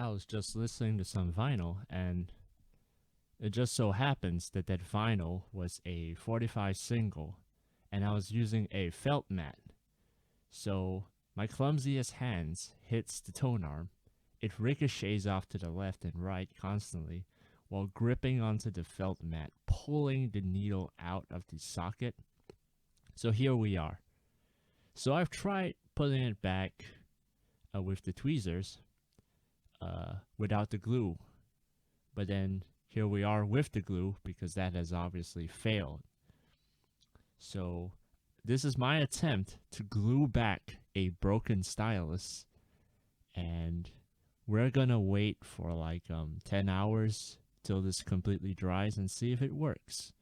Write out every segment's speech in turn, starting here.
I was just listening to some vinyl, and it just so happens that that vinyl was a 45 single, and I was using a felt mat. So my clumsiest hands hits the tone arm. It ricochets off to the left and right constantly, while gripping onto the felt mat, pulling the needle out of the socket. So here we are. So I've tried putting it back with the tweezers without the glue. But then here we are with the glue because that has obviously failed. So this is my attempt to glue back a broken stylus, and we're gonna wait for like 10 hours till this completely dries and see if it works.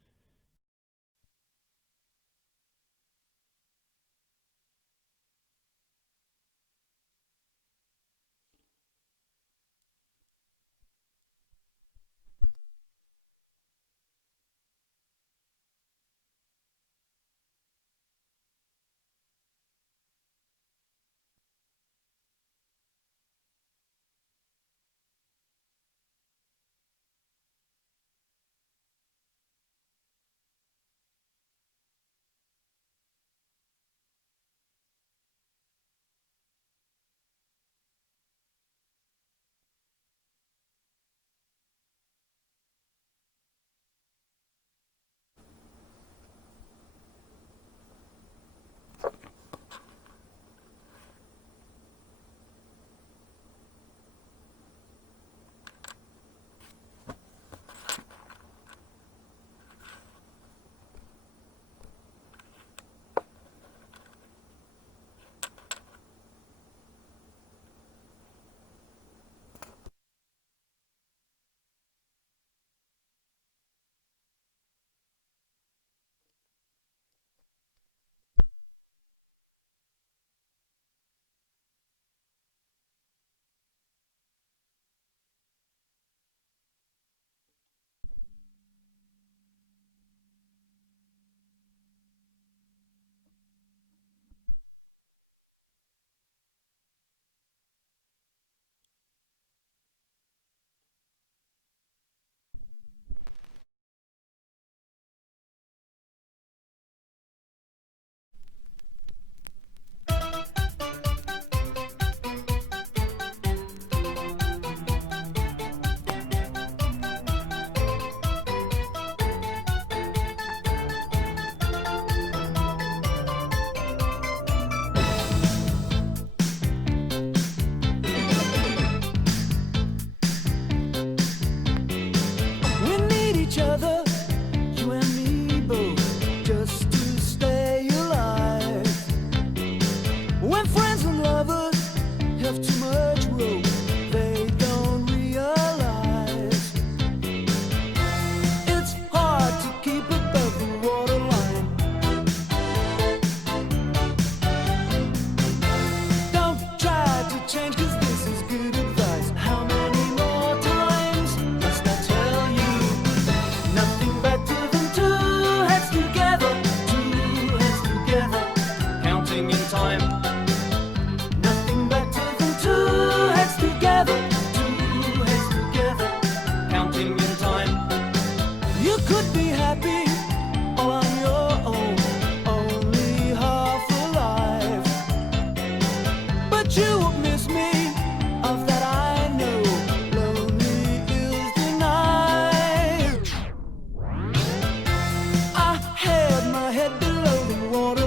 Head below the water.